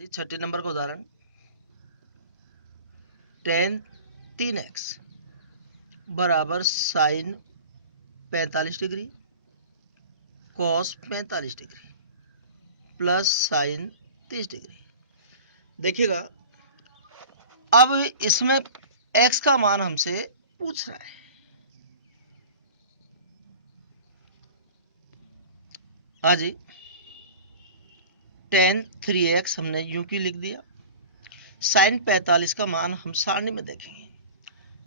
छठे नंबर का उदाहरण टेन 3x बराबर sine 45 degree cos 45 degree plus sine 30 degree. देखिएगा, अब इसमें x का मान हमसे पूछ रहा है। हाँ जी, टेन 3x हमने यूं की लिख दिया। साइन 45 का मान हम सारणी में देखेंगे।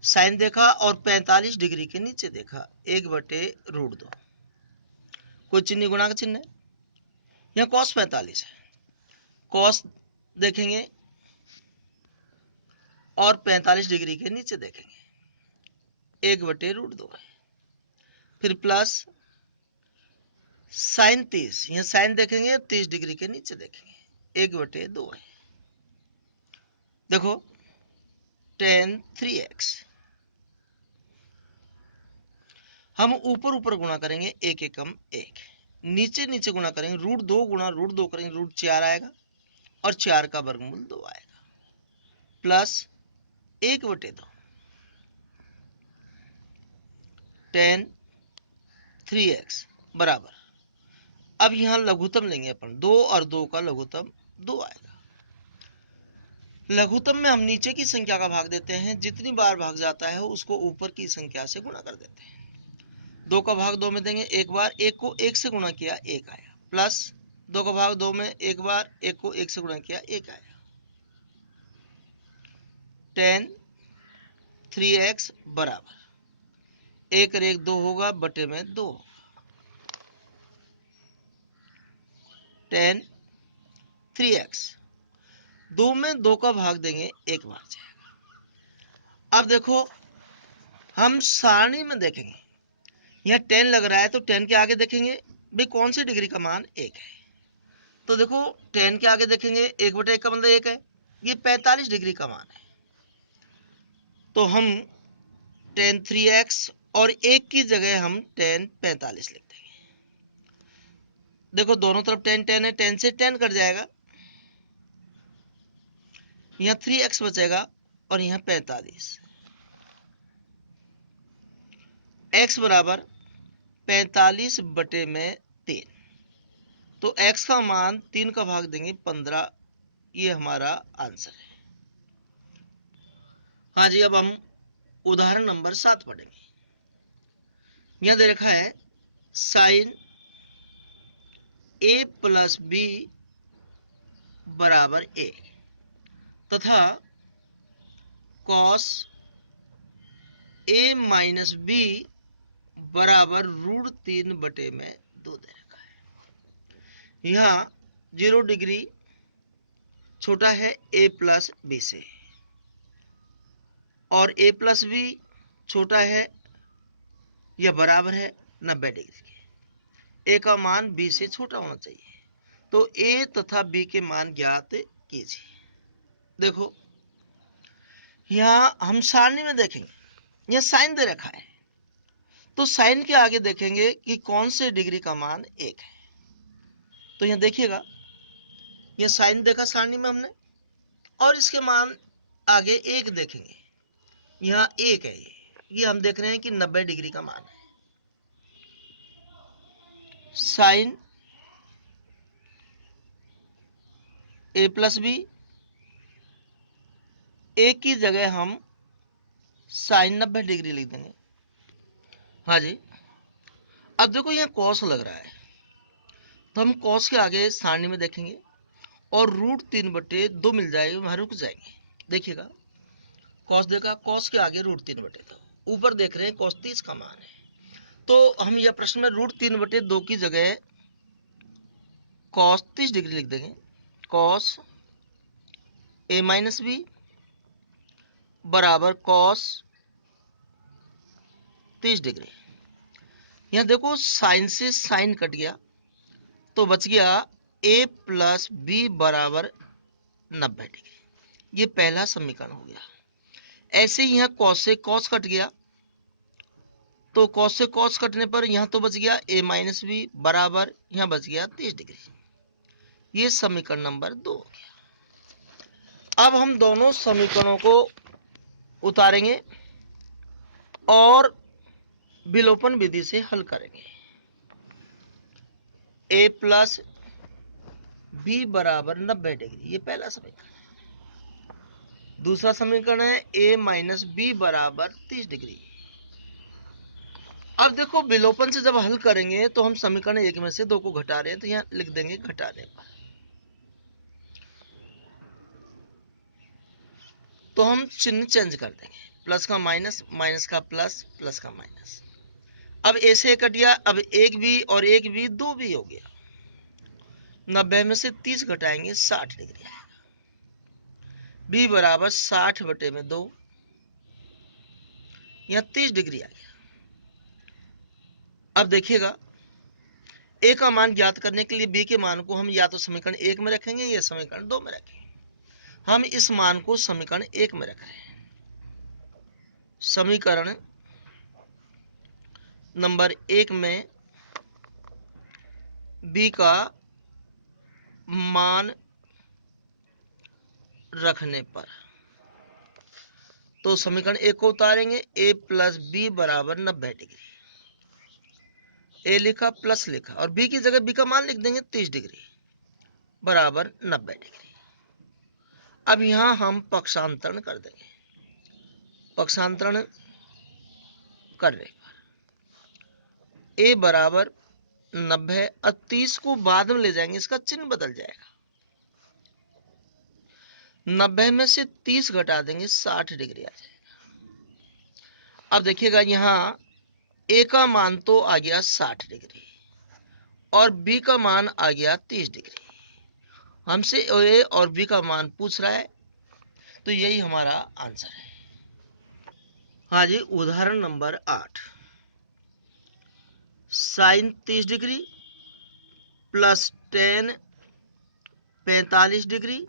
साइन देखा और 45 डिग्री के नीचे देखा, 1/√2। कोई चिन्ह गुणा का चिन्ह है। यहाँ कॉस 45 है, कॉस देखेंगे और 45 डिग्री के नीचे देखेंगे, 1/√2 है। फिर प्लस साइन 30, यहाँ साइन देखेंगे 30 डिग्री के नीचे देखेंगे, 1/2 है। देखो टेन 3x हम ऊपर ऊपर गुणा करेंगे, 1 एकम 1, नीचे नीचे गुणा करेंगे, √2 गुणा √2 करेंगे, √4 आएगा और 4 का वर्गमूल 2 आएगा, प्लस 1/2 टेन 3x बराबर। अब यहां लघुत्तम लेंगे अपन, 2 और 2 का लघुत्तम 2 आएगा। लघुत्तम में हम नीचे की संख्या का भाग देते हैं, जितनी बार भाग जाता है उसको ऊपर की संख्या से गुणा कर देते हैं। 2 का भाग 2 में देंगे एक बार, 1 को 1 से गुणा किया 1 आया, प्लस 2 का भाग 2 में एक बार, 1 को 1 से गुणा किया 1 आया। टेन 3x बराबर 1 और 1 2 होगा, बटे में 2 होगा। टेन 3x 2 में 2 का भाग देंगे, 1 बार जाएगा। अब देखो हम सारणी में देखेंगे, यहाँ 10 लग रहा है तो 10 के आगे देखेंगे भाई कौन सी डिग्री का मान 1 है। तो देखो 10 के आगे देखेंगे, 1/1 का मतलब 1 है, ये 45 डिग्री का मान है। तो हम टेन 3x और 1 की जगह हम टेन 45 लिख देंगे। देखो दोनों तरफ 10 10 है, 10 से 10 कट जाएगा, यहाँ 3x बचेगा और यहाँ 45। x बराबर 45 बटे में 3, तो x का मान 3 का भाग देंगे 15, ये हमारा आंसर है। हाँ जी, अब हम उदाहरण नंबर 7 पढ़ेंगे। यहां दे रखा है साइन a प्लस बी बराबर a तथा कॉस a माइनस बी बराबर √3 बटे में 2 दे रखा है। यहाँ 0 डिग्री छोटा है a प्लस बी से और a प्लस बी छोटा है या बराबर है 90 डिग्री के। a का मान b से छोटा होना चाहिए, तो a तथा b के मान ज्ञात कीजिए। देखो यहाँ हम सारणी में देखेंगे, यह साइन दे रखा है तो साइन के आगे देखेंगे कि कौन से डिग्री का मान 1 है। तो यहाँ देखिएगा, यह साइन देखा सारणी में हमने और इसके मान आगे 1 देखेंगे, यहाँ 1 है, ये हम देख रहे हैं कि 90 डिग्री का मान है। साइन a प्लस बी, 1 की जगह हम साइन 90 डिग्री लिख देंगे। हाँ जी, अब देखो यहाँ कॉस लग रहा है तो हम कॉस के आगे सारणी में देखेंगे और √3/2 मिल जाएगी, वहां रुक जाएंगे। देखिएगा कॉस देखा, कॉस के आगे √3/2, ऊपर देख रहे हैं कॉस 30 का मान है, तो हम यह प्रश्न में √3/2 की जगह कॉस 30 डिग्री लिख देंगे। कॉस a माइनस बी बराबर कॉस 30 डिग्री। यहाँ देखो साइन से साइन कट गया तो बच गया a प्लस बी बराबर 90 डिग्री, ये पहला समीकरण हो गया। ऐसे ही यहाँ कॉस से कॉस कट गया तो कॉस से कॉस कटने पर यहाँ तो बच गया a माइनस बी बराबर, यहाँ बच गया 30 डिग्री, ये समीकरण नंबर 2 हो गया। अब हम दोनों समीकरणों को उतारेंगे और विलोपन विधि से हल करेंगे। a प्लस बी बराबर 90 डिग्री, ये पहला समीकरण है। दूसरा समीकरण है a माइनस बी बराबर 30 डिग्री। अब देखो विलोपन से जब हल करेंगे तो हम समीकरण एक में से दो को घटा रहे हैं, तो यहां लिख देंगे घटाने पर। तो हम चिन्ह चेंज कर देंगे, प्लस का माइनस, माइनस का प्लस, प्लस का माइनस। अब ए से कट गया, अब एक भी और एक भी, दो भी हो गया। 90 में से 30 घटाएंगे, 60 डिग्री आएगा। बी बराबर 60 बटे में 2, यहां 30 डिग्री आ गया। अब देखिएगा ए का मान ज्ञात करने के लिए बी के मान को हम या तो समीकरण एक में रखेंगे या समीकरण दो में रखेंगे। हम इस मान को समीकरण एक में रख रहे हैं। समीकरण नंबर एक में बी का मान रखने पर, तो समीकरण एक को उतारेंगे, a प्लस बी बराबर 90 डिग्री। ए लिखा, प्लस लिखा, और बी की जगह बी का मान लिख देंगे 30 डिग्री बराबर 90 डिग्री। अब यहां हम पक्षांतरण कर देंगे। पक्षांतरण करने पर a बराबर 90 और 30 को बाद में ले जाएंगे, इसका चिन्ह बदल जाएगा। 90 में से 30 घटा देंगे, 60 डिग्री आ जाएगा। अब देखिएगा यहां a का मान तो आ गया 60 डिग्री और b का मान आ गया 30 डिग्री। हमसे a और b का मान पूछ रहा है, तो यही हमारा आंसर है। हाँ जी, उदाहरण number 8। Sine 30 degree plus tan 45 degree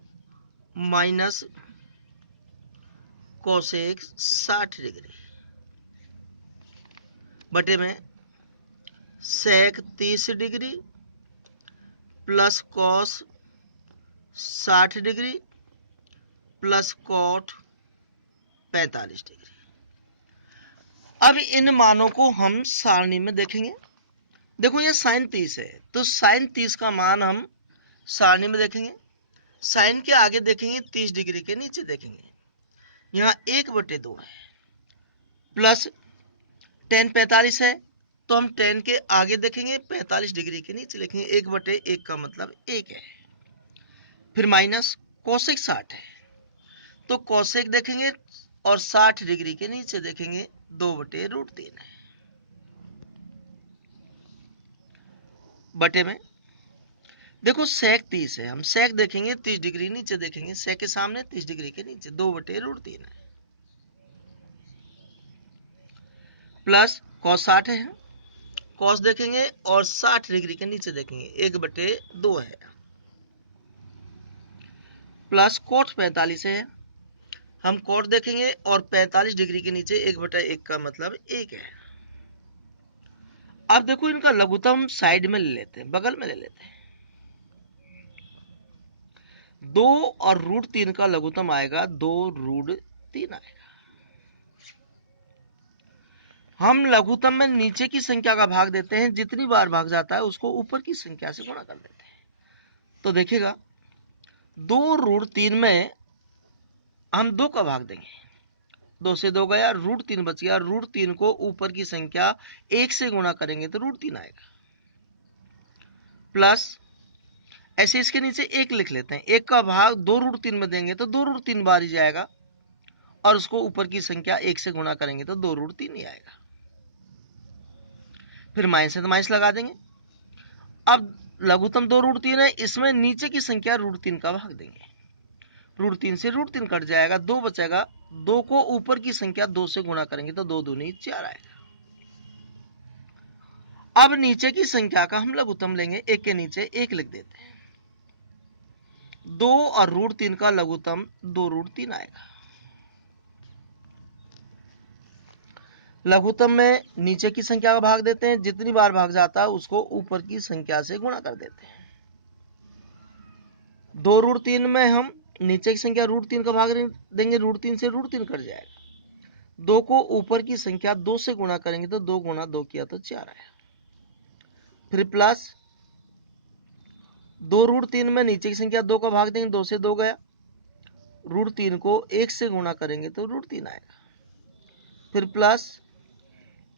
minus cosec 60 degree बटे में sec 30 degree plus cos 60 degree plus cot 45 degree. अब इन मानों को हम सारणी में देखेंगे। देखो ये साइन 30 है, तो साइन 30 का मान हम सारणी में देखेंगे। साइन के आगे देखेंगे 30 डिग्री के नीचे देखेंगे, यहाँ 1/2 है, प्लस टेन 45 है, तो हम टेन के आगे देखेंगे 45 डिग्री के नीचे लिखेंगे, 1/1 का मतलब 1 है। फिर माइनस कोसेक 60 है, तो कोसेक देखेंगे और 60 डिग्री के नीचे देखेंगे 2/√3 है, बटे में देखो सेक 30 है, हम सेक देखेंगे 30 डिग्री नीचे देखेंगे, सेक के सामने 30 डिग्री के नीचे 2/√3 है, प्लस कॉस 60 है, कॉस देखेंगे और 60 डिग्री के नीचे देखेंगे 1/2 है, प्लस कोट 45 है, हम कोट देखेंगे और 45 डिग्री के नीचे 1/1 का मतलब 1 है। अब देखो इनका लघुत्तम साइड में ले लेते हैं, बगल में ले लेते हैं। 2 और √3 का लघुत्तम आएगा 2√3 आएगा। हम लघुत्तम में नीचे की संख्या का भाग देते हैं, जितनी बार भाग जाता है उसको ऊपर की संख्या से गुणा कर देते हैं। तो देखिएगा 2√3 में हम 2 का भाग देंगे, 2 से 2 गया, √3 बच गया, √3 को ऊपर की संख्या 1 से गुणा करेंगे तो √3 आएगा, प्लस ऐसे इसके नीचे 1 लिख लेते हैं, 1 का भाग 2√3 में देंगे तो 2√3 बार ही जाएगा, और उसको ऊपर की संख्या 1 से गुणा करेंगे तो 2√3 ही आएगा। फिर माइनस से तो माइनस लगा देंगे। अब लघुत्तम 2√3 है, इसमें नीचे की संख्या √3 का भाग देंगे, √3 से √3 कट जाएगा, 2 बचेगा, 2 को ऊपर की संख्या 2 से गुणा करेंगे तो 2 दूनी 4 आएगा। अब नीचे की संख्या का हम लघुत्तम लेंगे, 1 के नीचे 1 लिख देते हैं, 2 और √3 का लघुत्तम 2√3 आएगा। लघुत्तम में नीचे की संख्या का भाग देते हैं, जितनी बार भाग जाता है उसको ऊपर की संख्या से गुणा कर देते हैं। 2√3 में हम नीचे की संख्या √3 का भाग देंगे, √3 से √3 कट जाएगा। 2 को ऊपर की संख्या 2 से गुणा करेंगे तो 2 गुणा 2 किया तो 4 आया। फिर प्लस 2√3 में नीचे की संख्या 2 का भाग देंगे, 2 से 2 गया, √3 को 1 से गुणा करेंगे तो √3 आएगा। फिर प्लस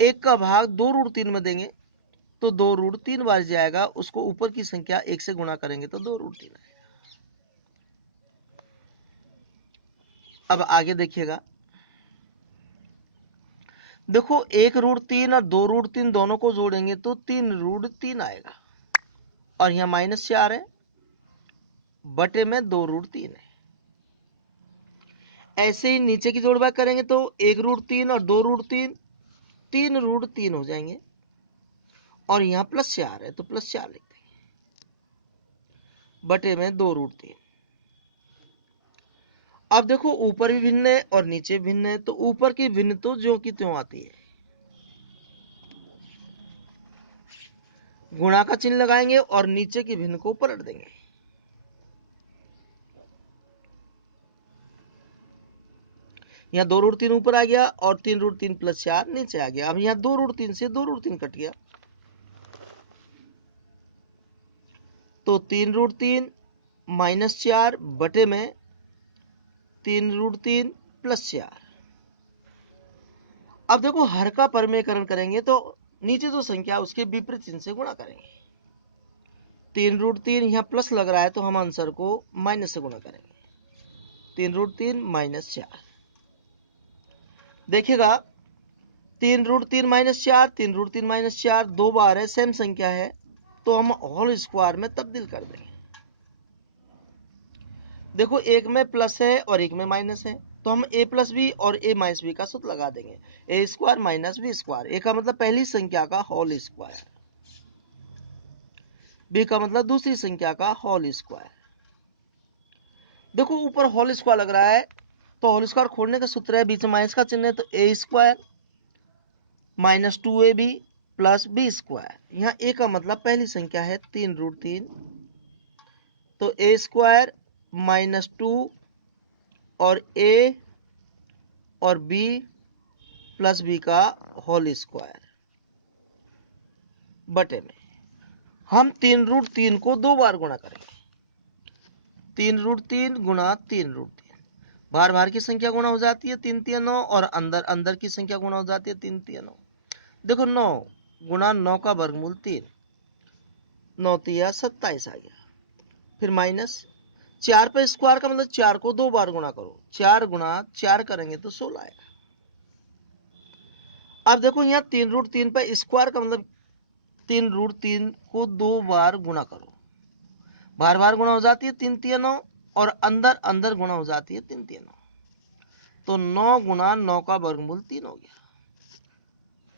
1 का भाग 2√3 में देंगे तो 2√3 बार जाएगा, उसको ऊपर की संख्या 1 से गुणा करेंगे तो 2√3 आएगा। अब आगे देखिएगा, देखो 1√3 और 2√3 दोनों को जोड़ेंगे तो 3√3 आएगा, और यहाँ -4 है, बटे में 2√3 है। ऐसे ही नीचे की जोड़ बाग करेंगे तो 1√3 और 2√3 3√3 हो जाएंगे, और यहाँ +4 है तो +4 लिख देंगे, बटे में 2√3। अब देखो ऊपर भी भिन्न है और नीचे भिन्न है, तो ऊपर की भिन्न तो ज्यों की त्यों आती है, गुणा का चिन्ह लगाएंगे और नीचे की भिन्न को पलट देंगे। यहाँ 2√3 ऊपर आ गया और 3√3 + 4 नीचे आ गया। अब यहाँ 2√3 से 2√3 कट गया तो 3√3 -4 बटे में 3√3 + 4। अब देखो हर का परमेयकरण करेंगे तो नीचे जो संख्या उसके विपरीत चिन्ह से गुणा करेंगे। 3√3 यहाँ प्लस लग रहा है तो हम आंसर को माइनस से गुणा करेंगे, 3√3 -4। देखिएगा 3√3 -4, 3√3 -4 दो बार है, सेम संख्या है, तो हम होल स्क्वायर में तब्दील कर देंगे। देखो एक में प्लस है और एक में माइनस है, तो हम a + b और a - b का सूत्र लगा देंगे, a² - b²। a का मतलब पहली संख्या का होल स्क्वायर, b का मतलब दूसरी संख्या का होल स्क्वायर। देखो ऊपर होल स्क्वायर लग रहा है तो होल स्क्वायर खोलने का सूत्र है, बीच में माइनस का चिन्ह है तो a² - 2ab + b²। यहाँ a का मतलब पहली संख्या है 3√3, तो a² - 2 और a और b + b का होल स्क्वायर, बटे में हम 3√3 को दो बार गुणा करेंगे, 3√3 गुणा 3√3, बार बार की संख्या गुणा हो जाती है 3 3 9, और अंदर अंदर की संख्या गुणा हो जाती है 3 3 9। देखो 9 गुणा 9 का वर्गमूल 3, 9 3 27 आ गया। फिर माइनस 4 पे स्क्वायर का मतलब 4 को दो बार गुणा करो, 4 गुणा 4 करेंगे तो 16 आएगा। अब देखो यहाँ 3√3 पे स्क्वायर का मतलब 3√3 को दो बार गुणा करो, बार बार गुणा हो जाती है 3 3 9, और अंदर अंदर गुणा हो जाती है 3 3 9, तो 9 गुणा 9 का वर्गमूल 3 हो गया।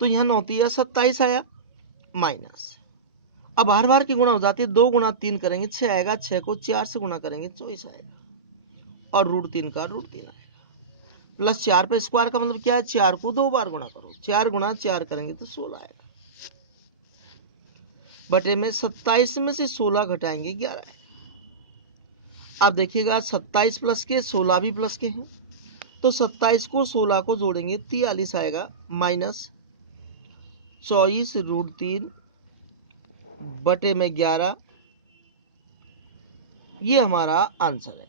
तो यहाँ 9 3 27 आया, माइनस अब बार बार की गुणा हो जाती है, 2 गुणा 3 करेंगे 6 आएगा, 6 को 4 से गुणा करेंगे 24 आएगा, और √3 का √3 आएगा। प्लस 4 पे स्क्वायर का मतलब क्या है, 4 को दो बार गुणा करो, 4 गुणा 4 करेंगे तो 16 आएगा, बटे में 27 में से 16 घटाएंगे 11 आएगा। अब देखिएगा 27 प्लस के 16 भी प्लस के हैं, तो 27 को 16 को जोड़ेंगे 43 आएगा, माइनस 24√3 बटे में 11, ये हमारा आंसर है।